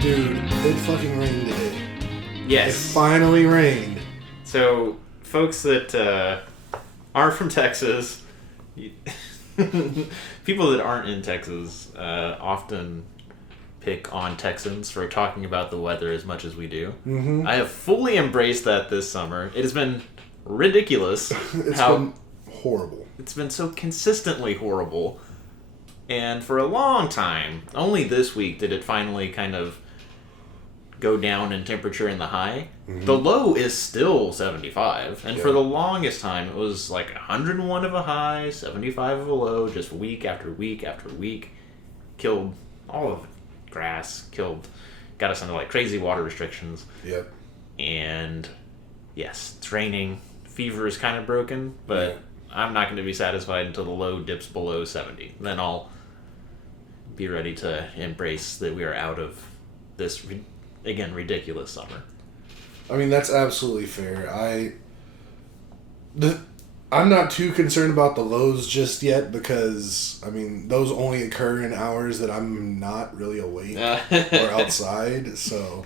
Dude, it fucking rained today. It Yes. finally rained. So, folks that are from Texas, people that aren't in Texas often pick on Texans for talking about the weather as much as we do. Mm-hmm. I have fully embraced that this summer. It has been ridiculous It's how been horrible. it's been so consistently horrible. And for a long time, only this week did it finally kind of go down in temperature in the high. Mm-hmm. The low is still 75. And for Yeah. the longest time, it was like 101 of a high, 75 of a low, just week after week after week. Killed all of the grass, got us into like crazy water restrictions. Yep. And yes, it's raining. Fever is kind of broken, but Yeah. I'm not going to be satisfied until the low dips below 70. Then I'll be ready to embrace that we are out of this, again, ridiculous summer. I mean, that's absolutely fair. I'm not too concerned about the lows just yet because, I mean, those only occur in hours that I'm not really awake or outside, so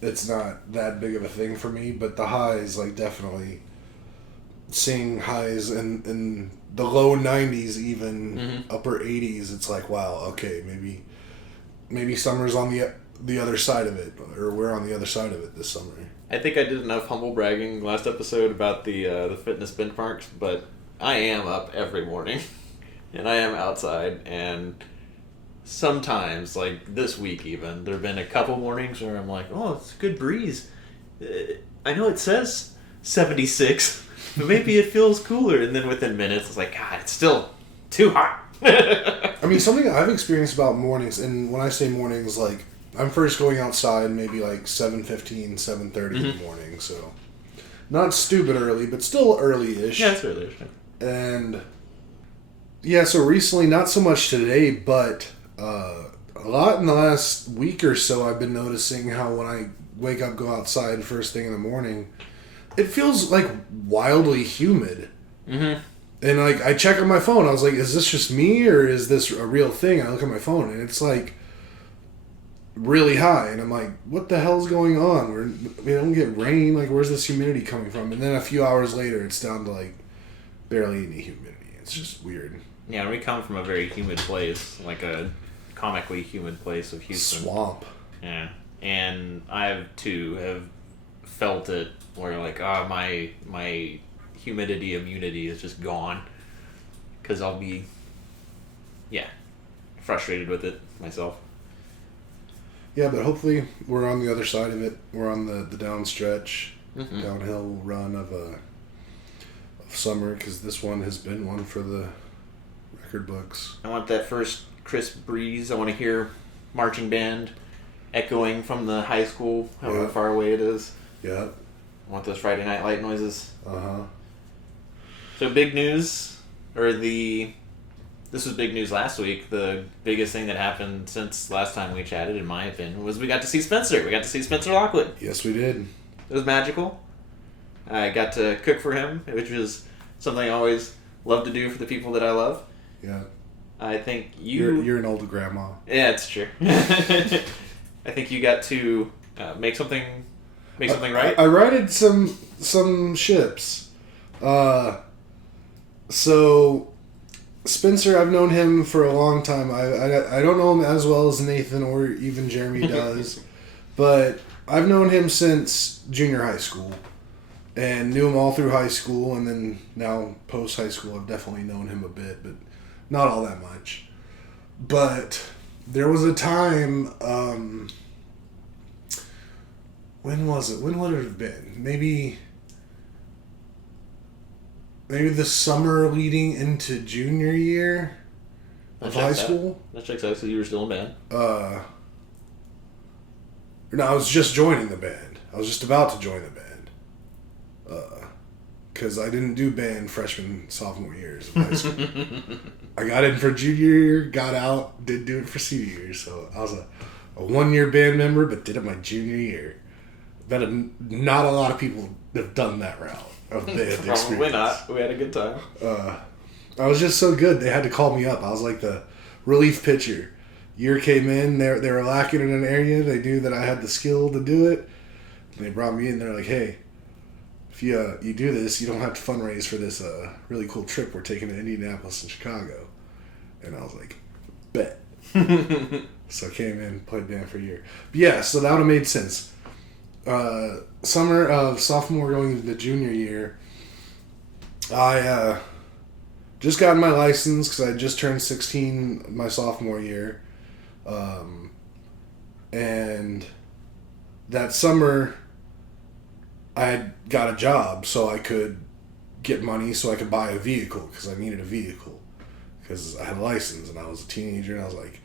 it's not that big of a thing for me. But the highs, like, definitely seeing highs in the low 90s, even upper 80s, it's like, wow, okay, maybe summer's on the other side of it, or we're on the other side of it this summer. I think I did enough humble bragging last episode about the fitness benchmarks, but I am up every morning, and I am outside, and sometimes, like this week even, there have been a couple mornings where I'm like, oh, it's a good breeze. I know it says 76, but maybe it feels cooler, and then within minutes, it's like, God, it's still too hot. I mean, something I've experienced about mornings, and when I say mornings, like, I'm first going outside maybe like 7:15, 7:30 in the morning, so not stupid early, but still early-ish. Yeah, it's earlier. And yeah, so recently, not so much today, but a lot in the last week or so, I've been noticing how when I wake up, go outside first thing in the morning, it feels like wildly humid. Mm-hmm. And like I check on my phone, I was like, is this just me or is this a real thing? I look at my phone and it's like really high, and I'm like, what the hell's going on? We don't get rain. Like, where's this humidity coming from? And then a few hours later, it's down to like barely any humidity. It's just weird. Yeah, we come from a very humid place, like a comically humid place of Houston. Swamp. Yeah, and I have felt it where like, my humidity immunity is just gone because I'll be, frustrated with it myself. Yeah, but hopefully we're on the other side of it. We're on the down stretch, downhill run of summer, because this one has been one for the record books. I want that first crisp breeze. I want to hear marching band echoing from the high school, however far away it is. Yeah. I want those Friday night light noises. Uh-huh. So big news, this was big news last week. The biggest thing that happened since last time we chatted, in my opinion, was we got to see Spencer. We got to see Spencer Lockwood. Yes, we did. It was magical. I got to cook for him, which was something I always love to do for the people that I love. Yeah. I think You're an old grandma. Yeah, it's true. I think you got to make something right. I righted some ships. So Spencer, I've known him for a long time. I don't know him as well as Nathan or even Jeremy does, but I've known him since junior high school and knew him all through high school, and then now post high school I've definitely known him a bit, but not all that much. But there was a time, when was it? When would it have been? Maybe the summer leading into junior year of high school. That checks out, so you were still in band. No, I was just joining the band. I was just about to join the band. Because I didn't do band freshman, sophomore years of high school. I got in for junior year, got out, did do it for senior year. So I was a 1-year band member, but did it my junior year. Bet not a lot of people have done that route of band experience. Probably not. We had a good time. I was just so good, they had to call me up. I was like the relief pitcher. year came in, they were lacking in an area. They knew that I had the skill to do it. And they brought me in. They're like, hey, if you do this, you don't have to fundraise for this really cool trip we're taking to Indianapolis and Chicago. And I was like, bet. So I came in, played band for a year. But yeah, so that would have made sense. Summer of sophomore going into the junior year, I just got my license because I just turned 16 my sophomore year. And that summer, I had got a job so I could get money so I could buy a vehicle because I needed a vehicle. Because I had a license and I was a teenager and I was like,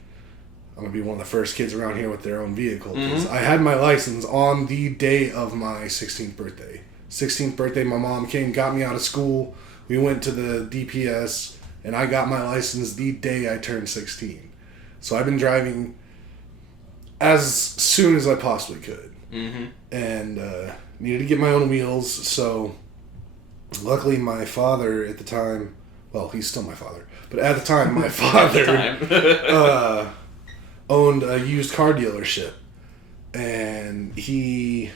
I'm going to be one of the first kids around here with their own vehicle. Because I had my license on the day of my 16th birthday. 16th birthday, my mom came, got me out of school. We went to the DPS and I got my license the day I turned 16. So I've been driving as soon as I possibly could. And needed to get my own wheels. So luckily my father at the time, well, he's still my father. But at the time, my father owned a used car dealership. And he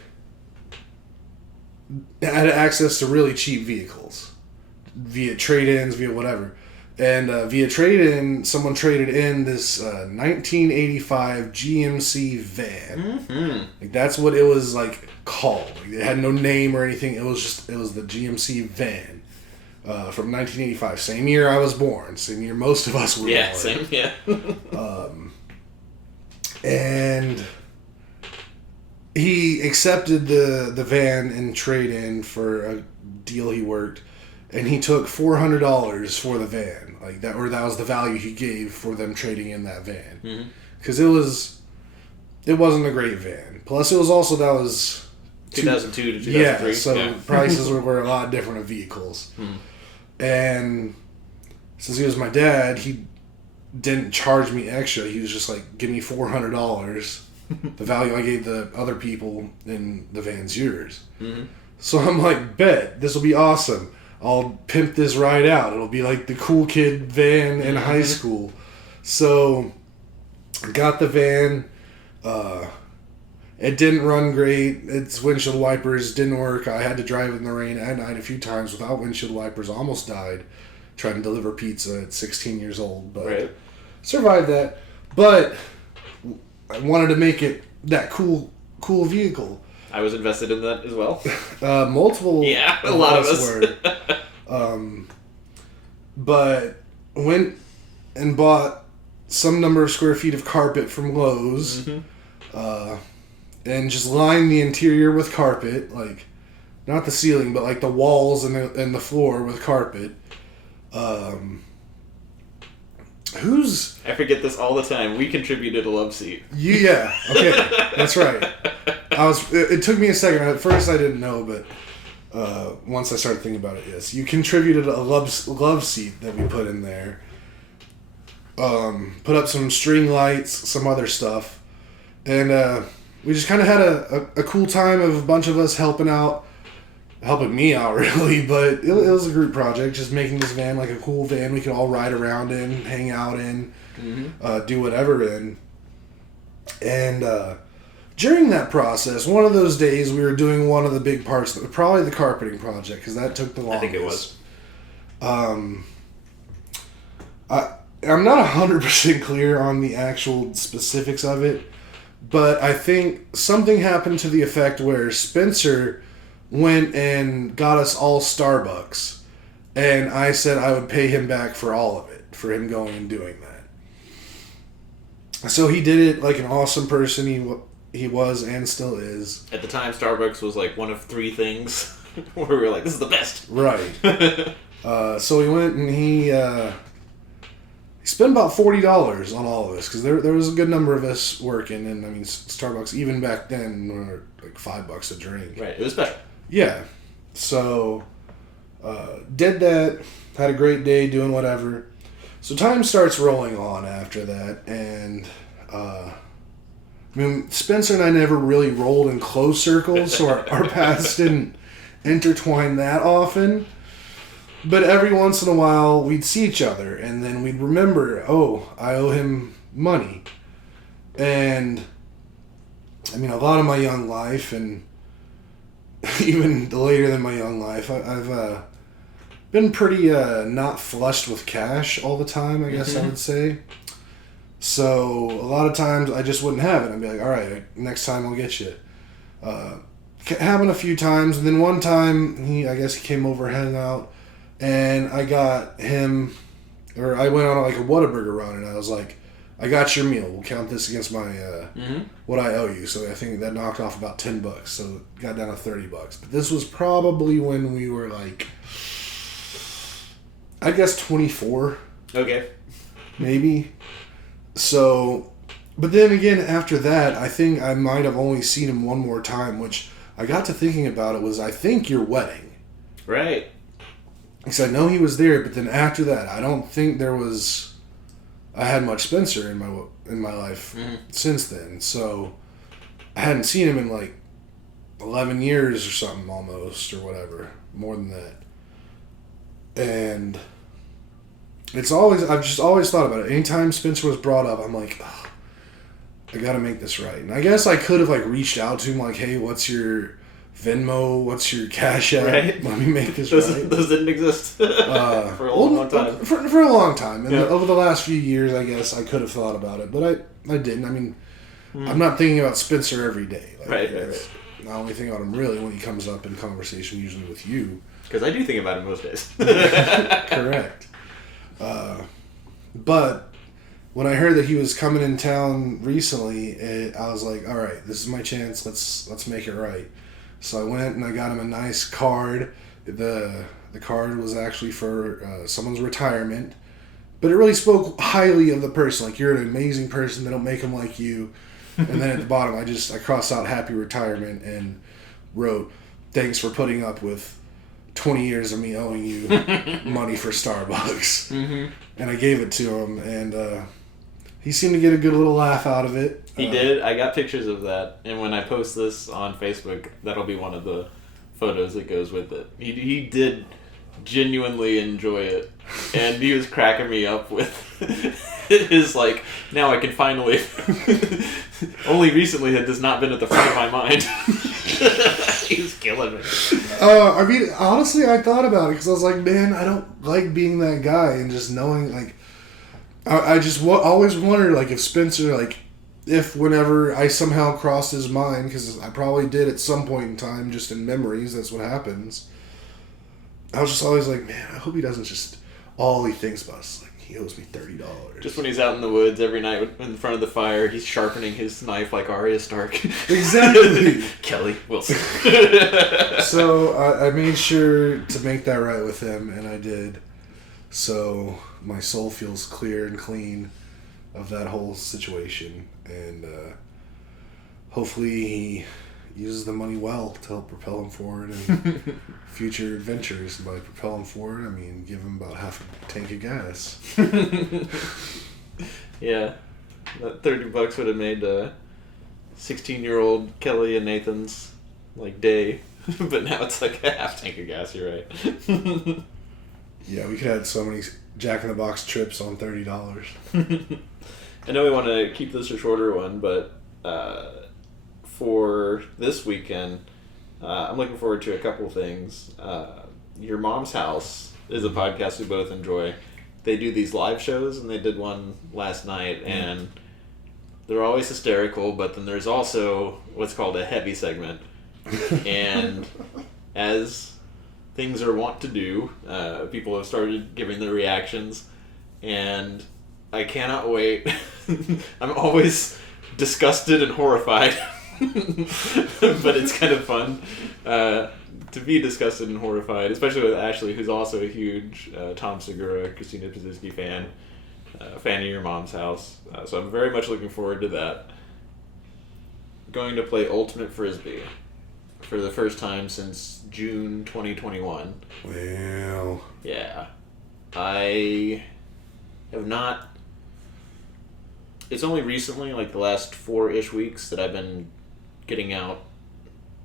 had access to really cheap vehicles. Via trade-ins, via whatever. And via trade-in, someone traded in this 1985 GMC van. Like, that's what it was, like, called. Like, it had no name or anything. It was the GMC van. From 1985, same year I was born, same year most of us were born. Yeah, same, yeah. And he accepted the van and trade-in for a deal he worked, and he took $400 for the van, like that, or that was the value he gave for them trading in that van, because it wasn't a great van. Plus, it was also that was 2002 to 2003. Yeah, so prices were a lot different of vehicles. And since he was my dad, he didn't charge me extra. He was just like, give me $400. The value I gave the other people in the van's yours. So I'm like, bet, this will be awesome. I'll pimp this ride out. It'll be like the cool kid van in high school. So I got the van. It didn't run great. Its windshield wipers didn't work. I had to drive it in the rain at night a few times without windshield wipers. I almost died trying to deliver pizza at 16 years old. But survived that. But I wanted to make it that cool vehicle. I was invested in that as well. Multiple. Yeah, a lot of us were. But went and bought some number of square feet of carpet from Lowe's. And just lined the interior with carpet, like not the ceiling, but like the walls and the floor with carpet. I forget this all the time. We contributed a love seat. Yeah, okay, that's right. It took me a second. At first, I didn't know, but once I started thinking about it, yes, you contributed a love seat that we put in there. Put up some string lights, some other stuff, and we just kind of had a cool time of a bunch of us helping me out really, but it was a group project, just making this van like a cool van we could all ride around in, hang out in, do whatever in. And during that process, one of those days we were doing one of the big parts, probably the carpeting project, because that took the longest. I think it was. I'm not 100% clear on the actual specifics of it, but I think something happened to the effect where Spencer went and got us all Starbucks, and I said I would pay him back for all of it, for him going and doing that. So he did it like an awesome person he was and still is. At the time, Starbucks was like one of 3 things where we were like, this is the best. Right. So we went and he spent about $40 on all of us, because there was a good number of us working, and I mean, Starbucks, even back then, were like $5 a drink. Right, it was special. Yeah. So, did that, had a great day doing whatever. So time starts rolling on after that, and I mean, Spencer and I never really rolled in close circles, so our paths didn't intertwine that often. But every once in a while, we'd see each other, and then we'd remember, oh, I owe him money. And, I mean, a lot of my young life, and even later than my young life, I've been pretty not flushed with cash all the time, I guess I would say. So, a lot of times I just wouldn't have it. I'd be like, all right, next time I'll get you. Happened a few times, and then one time, I guess he came over, hung out, and I got him, or I went on like a Whataburger run, and I was like, I got your meal. We'll count this against my what I owe you. So I think that knocked off about $10. So it got down to $30. But this was probably when we were like, I guess 24. Okay. Maybe. So, but then again, after that, I think I might have only seen him one more time, which I got to thinking about it was, I think, your wedding. Right. Because I know he was there, but then after that, I don't think I had much Spencer in my life since then. So I hadn't seen him in like 11 years or something almost, or whatever, more than that. And I've just always thought about it. Anytime Spencer was brought up, I'm like, oh, I gotta make this right. And I guess I could have like reached out to him like, hey, what's your Venmo? What's your Cash App? Right. Let me make this right. Those didn't exist for a long time. For a long time. And over the last few years, I guess I could have thought about it. But I didn't. I mean, I'm not thinking about Spencer every day. Like, Right. I only think about him really when he comes up in conversation, usually with you. Because I do think about him most days. Correct. But when I heard that he was coming in town recently, I was like, all right, this is my chance. Let's make it right. So I went and I got him a nice card. The card was actually for someone's retirement, but it really spoke highly of the person. Like, you're an amazing person. They don't make them like you. And then at the bottom, I crossed out happy retirement and wrote, thanks for putting up with 20 years of me owing you money for Starbucks. Mm-hmm. And I gave it to him, and he seemed to get a good little laugh out of it. He did. I got pictures of that, and when I post this on Facebook, that'll be one of the photos that goes with it. He did genuinely enjoy it, and he was cracking me up with his like, now I can finally only recently had this not been at the front of my mind. He was killing me. I mean, honestly, I thought about it because I was like, man, I don't like being that guy, and just knowing, like, I just always wondered, like, if Spencer, like, if whenever I somehow crossed his mind, because I probably did at some point in time, just in memories, that's what happens. I was just always like, man, I hope he doesn't just, all he thinks about is, like, he owes me $30. Just when he's out in the woods every night in front of the fire, he's sharpening his knife like Arya Stark. Exactly. Kelly Wilson. So I made sure to make that right with him, and I did. So my soul feels clear and clean of that whole situation, and hopefully he uses the money well to help propel him forward in future adventures. By propel him forward, I mean give him about half a tank of gas. Yeah, that $30 would have made 16-year-old Kelly and Nathan's like day, but now it's like a half tank of gas. You're right. Yeah, we could have so many Jack in the Box trips on $30. I know we want to keep this a shorter one, but for this weekend, I'm looking forward to a couple things. Your Mom's House is a podcast we both enjoy. They do these live shows, and they did one last night, and they're always hysterical, but then there's also what's called a heavy segment. And as things are wont to do, people have started giving their reactions, and I cannot wait. I'm always disgusted and horrified, but it's kind of fun to be disgusted and horrified, especially with Ashley, who's also a huge Tom Segura, Christina Pazizki fan of Your Mom's House. So I'm very much looking forward to that. Going to play Ultimate Frisbee for the first time since June 2021. Well. Yeah. I have not... It's only recently, like the last 4-ish weeks, that I've been getting out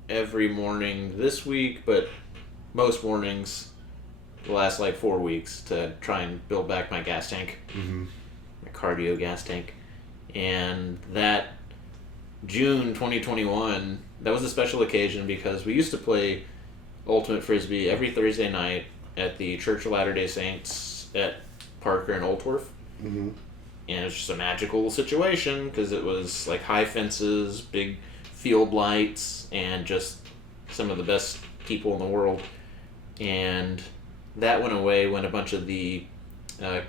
every morning this week, but most mornings the last like 4 weeks to try and build back my gas tank, my cardio gas tank. And that June 2021, that was a special occasion because we used to play Ultimate Frisbee every Thursday night at the Church of Latter-day Saints at Parker and Oldworth. Mm-hmm. And it was just a magical situation because it was like high fences, big field lights, and just some of the best people in the world. And that went away when a bunch of the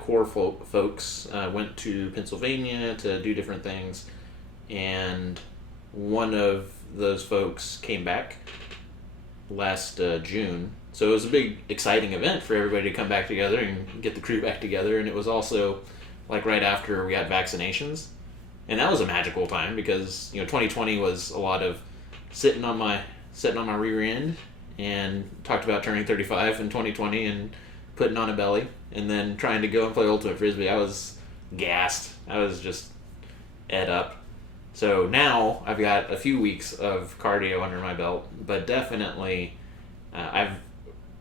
core folks went to Pennsylvania to do different things. And one of those folks came back last June. So it was a big, exciting event for everybody to come back together and get the crew back together. And it was also like right after we had vaccinations. And that was a magical time because, 2020 was a lot of sitting on my rear end and talked about turning 35 in 2020 and putting on a belly and then trying to go and play Ultimate Frisbee. I was gassed. I was just ed up. So now I've got a few weeks of cardio under my belt, but definitely I've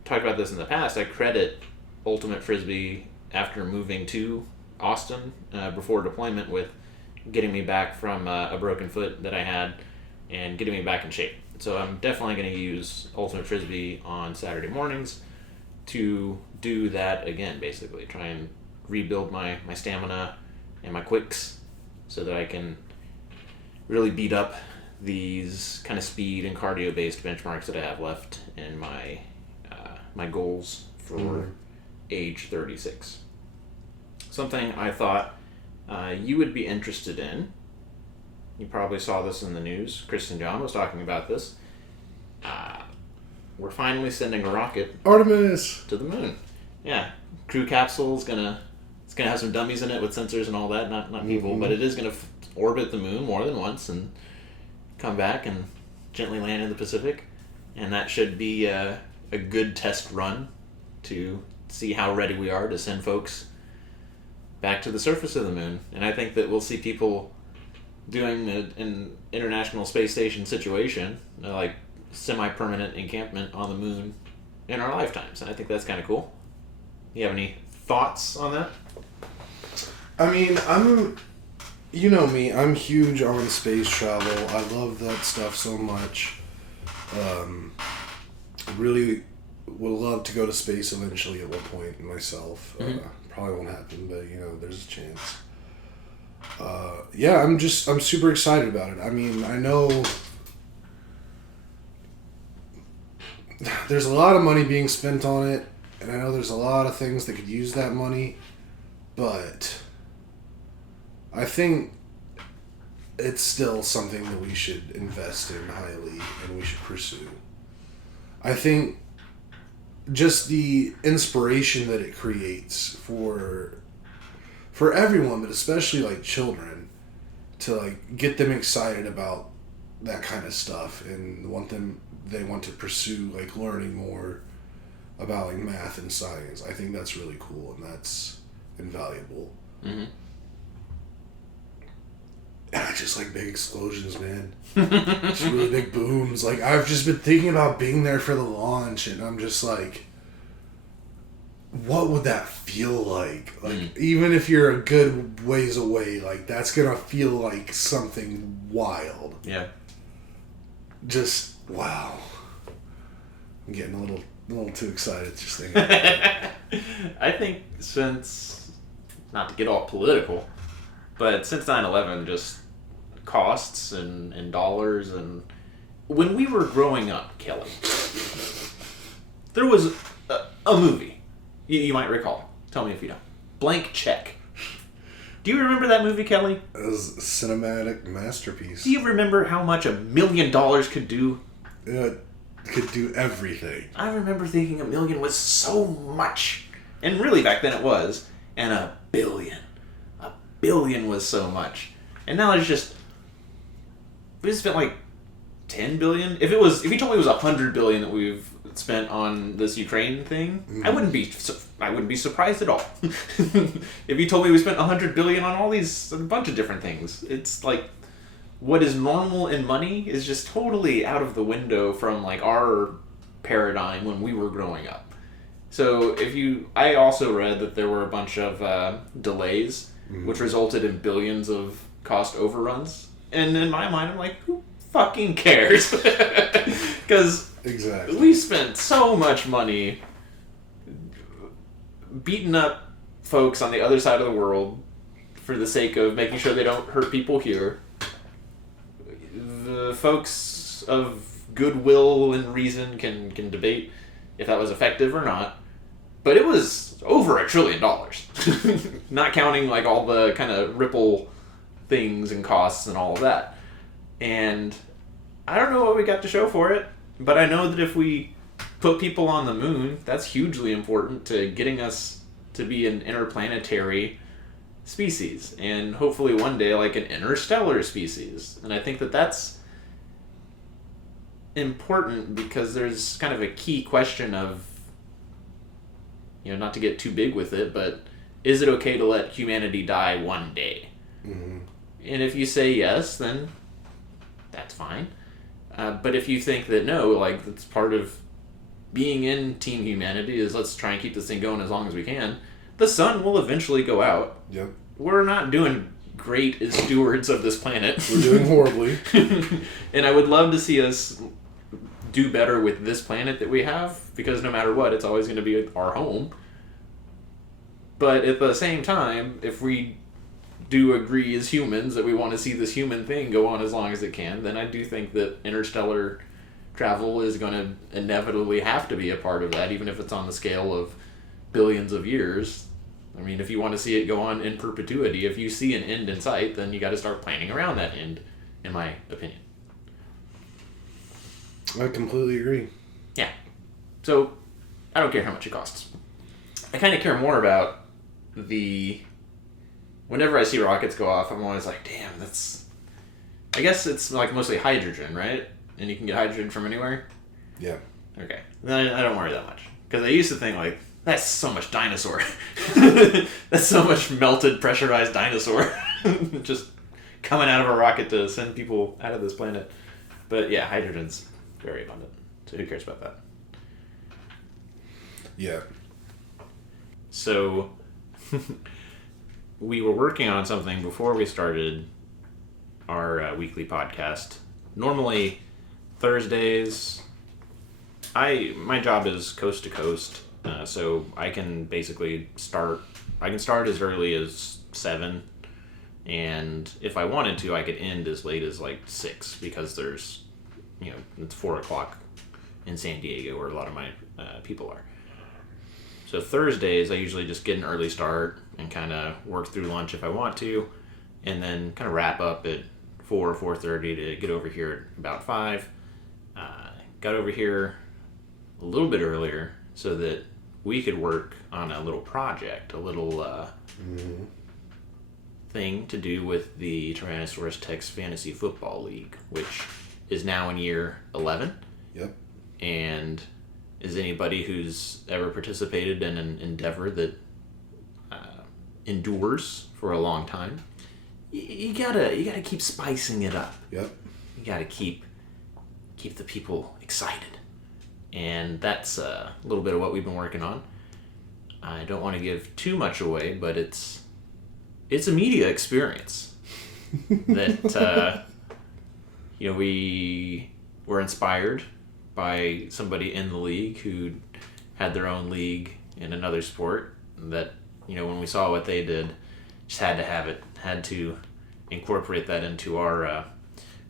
talked about this in the past. I credit Ultimate Frisbee after moving to Austin before deployment with getting me back from a broken foot that I had and getting me back in shape. So I'm definitely going to use Ultimate Frisbee on Saturday mornings to do that again, basically. Try and rebuild my stamina and my quicks so that I can really beat up these kind of speed and cardio-based benchmarks that I have left in my my goals for age 36. Something I thought you would be interested in. You probably saw this in the news. Kristen John was talking about this. We're finally sending a rocket, Artemis, to the moon. Yeah, crew capsule is gonna have some dummies in it with sensors and all that. Not people, but it is gonna orbit the moon more than once and come back and gently land in the Pacific. And that should be a good test run to see how ready we are to send folks back to the surface of the moon. And I think that we'll see people doing an International Space Station situation, like semi-permanent encampment on the moon in our lifetimes. And I think that's kind of cool. You have any thoughts on that? I mean, you know me, I'm huge on space travel. I love that stuff so much. Really would love to go to space eventually at one point myself. Probably won't happen, but there's a chance. Yeah, I'm super excited about it. I mean, I know there's a lot of money being spent on it, and I know there's a lot of things that could use that money, but I think it's still something that we should invest in highly and we should pursue. I think just the inspiration that it creates for everyone, but especially like children, to like get them excited about that kind of stuff and they want to pursue like learning more about like math and science. I think that's really cool and that's invaluable. Mm-hmm. And I just like big explosions, man. Just really big booms. Like, I've just been thinking about being there for the launch, and I'm just like, what would that feel like? Like, even if you're a good ways away, like, that's gonna feel like something wild. Yeah. Just, wow. I'm getting a little too excited just thinking about it. I think not to get all political, but since 9/11, just costs and dollars, and when we were growing up, Kelly, there was a movie you might recall. Tell me if you know. Blank Check. Do you remember that movie, Kelly? It was a cinematic masterpiece. Do you remember how much $1 million could do? It could do everything. I remember thinking $1 million was so much, and really back then it was, and $1 billion. $1 billion was so much, and now it's just we just spent like $10 billion. If you told me it was $100 billion that we've spent on this Ukraine thing, I wouldn't be surprised at all. If you told me we spent $100 billion on a bunch of different things, it's like what is normal in money is just totally out of the window from like our paradigm when we were growing up. So I also read that there were a bunch of delays which resulted in billions of cost overruns. And in my mind, I'm like, who fucking cares? Because we spent so much money beating up folks on the other side of the world for the sake of making sure they don't hurt people here. The folks of goodwill and reason can debate if that was effective or not, but it was over $1 trillion. Not counting like all the kind of ripple things and costs and all of that. And I don't know what we got to show for it, but I know that if we put people on the moon, that's hugely important to getting us to be an interplanetary species, and hopefully one day like an interstellar species. And I think that that's important because there's kind of a key question of, not to get too big with it, but is it okay to let humanity die one day? Mm-hmm. And if you say yes, then that's fine. But if you think that no, like that's part of being in Team Humanity is let's try and keep this thing going as long as we can, the sun will eventually go out. Yep. We're not doing great as stewards of this planet. We're doing horribly. And I would love to see us do better with this planet that we have, because no matter what, it's always going to be our home. But at the same time, if we do agree as humans that we want to see this human thing go on as long as it can, then I do think that interstellar travel is going to inevitably have to be a part of that, even if it's on the scale of billions of years. I mean, if you want to see it go on in perpetuity, if you see an end in sight, then you got to start planning around that end, in my opinion. I completely agree. Yeah. So, I don't care how much it costs. I kind of care more about whenever I see rockets go off, I'm always like, damn, I guess it's like mostly hydrogen, right? And you can get hydrogen from anywhere? Yeah. Okay. Then I don't worry that much. Because I used to think like, that's so much dinosaur. That's so much melted, pressurized dinosaur. Just coming out of a rocket to send people out of this planet. But yeah, hydrogen's very abundant. So who cares about that? Yeah. So we were working on something before we started our weekly podcast. Normally Thursdays, my job is coast to coast, so I can basically start as early as 7, and if I wanted to, I could end as late as like 6, because there's, it's 4 o'clock in San Diego where a lot of my people are. So Thursdays, I usually just get an early start and kind of work through lunch if I want to, and then kind of wrap up at 4 or 4:30 to get over here at about 5. Got over here a little bit earlier so that we could work on a little project, a little thing to do with the Tyrannosaurus Tex Fantasy Football League, which is now in year 11. Yep. And is anybody who's ever participated in an endeavor that endures for a long time, you gotta keep spicing it up. Yep. You gotta keep the people excited, and that's a little bit of what we've been working on. I don't want to give too much away, but it's a media experience that we were inspired by somebody in the league who had their own league in another sport that, when we saw what they did, just had to have it, had to incorporate that into our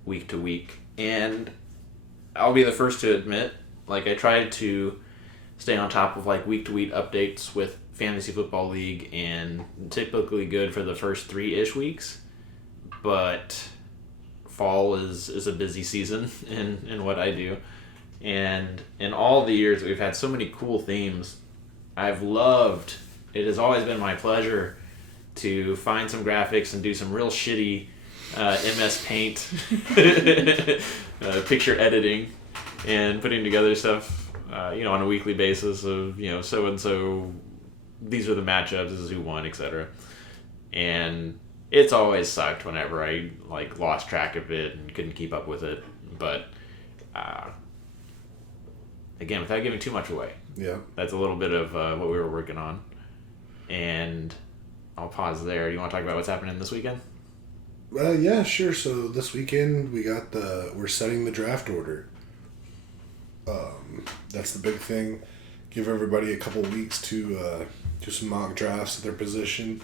week to week. And I'll be the first to admit, like, I tried to stay on top of like week to week updates with Fantasy Football League, and typically good for the first 3-ish weeks, but fall is a busy season in what I do. And in all the years we've had so many cool themes, it has always been my pleasure to find some graphics and do some real shitty MS Paint picture editing and putting together stuff on a weekly basis of so and so, these are the matchups, this is who won, etc. And it's always sucked whenever I like lost track of it and couldn't keep up with it, but again, without giving too much away, yeah, that's a little bit of what we were working on. And I'll pause there. Do you want to talk about what's happening this weekend? Yeah, sure. So this weekend we're setting the draft order. That's the big thing. Give everybody a couple weeks to do some mock drafts at their position.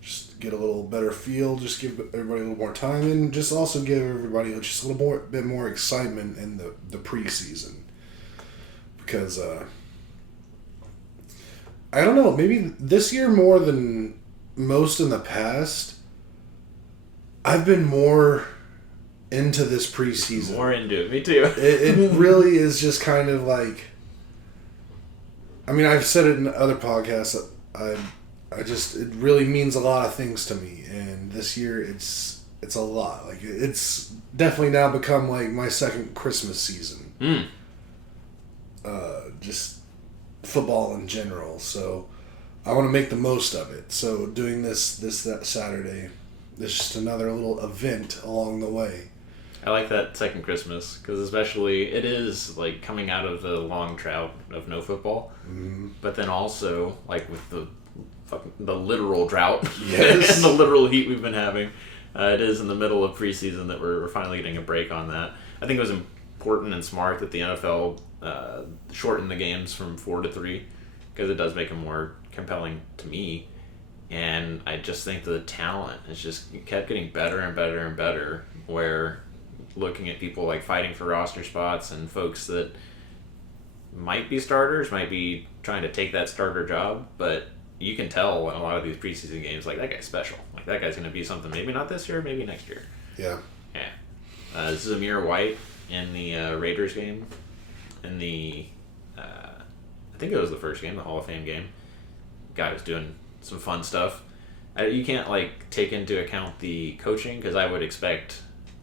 Just get a little better feel. Just give everybody a little more time, and just also give everybody just a bit more excitement in the preseason. Because I don't know, maybe this year more than most in the past, I've been more into this preseason. More into it, me too. It really is just kind of like, I mean, I've said it in other podcasts. It really means a lot of things to me, and this year it's a lot. Like, it's definitely now become like my second Christmas season. Just football in general. So I want to make the most of it. So doing that Saturday is just another little event along the way. I like that second Christmas because especially it is like coming out of the long drought of no football, but then also like with the literal drought yes. and the literal heat we've been having, it is in the middle of preseason that we're finally getting a break on that. I think it was important and smart that the NFL shortened the games from 4 to 3 because it does make them more compelling to me. And I just think the talent has just kept getting better and better and better, where looking at people like fighting for roster spots and folks that might be starters, might be trying to take that starter job, but you can tell in a lot of these preseason games, like, that guy's special. Like, that guy's going to be something, maybe not this year, maybe next year. Yeah. Zamir White in the Raiders game, in the, I think it was the first game, the Hall of Fame game. Guy was doing some fun stuff. You can't, like, take into account the coaching, because I would expect,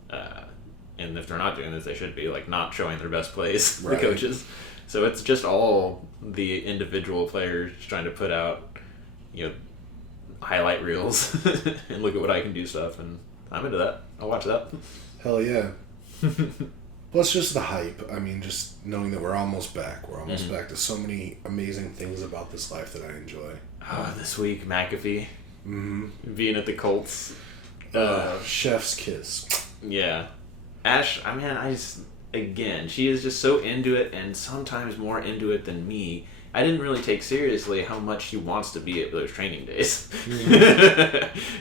and if they're not doing this, they should be, like, not showing their best plays, right. The coaches. So it's just all the individual players trying to put out, highlight reels and look at what I can do stuff, and I'm into that. I'll watch that. Hell yeah. Plus just the hype. I mean, just knowing that we're almost back. We're almost back to so many amazing things about this life that I enjoy. Oh, this week, McAfee. Being at the Colts. Chef's kiss. Yeah. Ash, again, she is just so into it, and sometimes more into it than me. I didn't really take seriously how much she wants to be at those training days.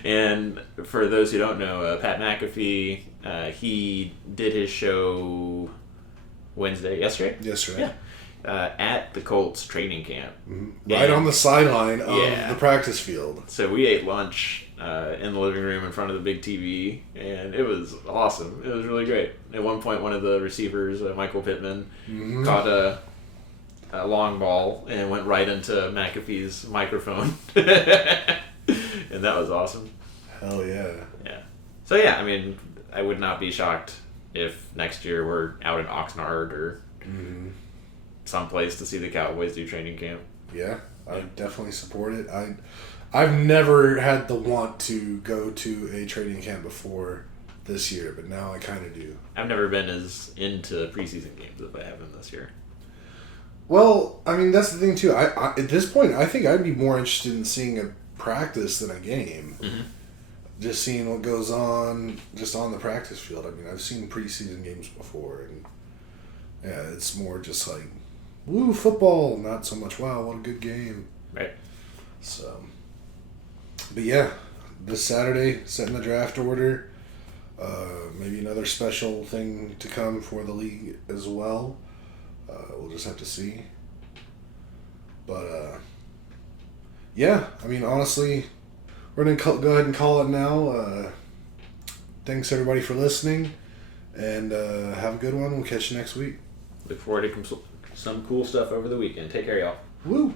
And for those who don't know, Pat McAfee, he did his show Yesterday? Yeah. At the Colts training camp. Right on the sideline of the practice field. So we ate lunch in the living room in front of the big TV, and it was awesome. It was really great. At one point, one of the receivers, Michael Pittman, caught a long ball and went right into McAfee's microphone. And that was awesome. Hell yeah. Yeah. So yeah, I mean, I would not be shocked if next year we're out in Oxnard or someplace to see the Cowboys do training camp. Yeah, I definitely support it. I've never had the want to go to a training camp before this year, but now I kind of do. I've never been as into preseason games as I have been this year. Well, I mean, that's the thing, too. I at this point, I think I'd be more interested in seeing a practice than a game. Just seeing what goes on just on the practice field. I mean, I've seen preseason games before, and yeah, it's more just like, woo, football, not so much, wow, what a good game. Right. So, but yeah, this Saturday, setting the draft order. Maybe another special thing to come for the league as well. We'll just have to see. But, yeah, I mean, honestly, we're going to go ahead and call it now. Thanks, everybody, for listening. And have a good one. We'll catch you next week. Look forward to some cool stuff over the weekend. Take care, y'all. Woo!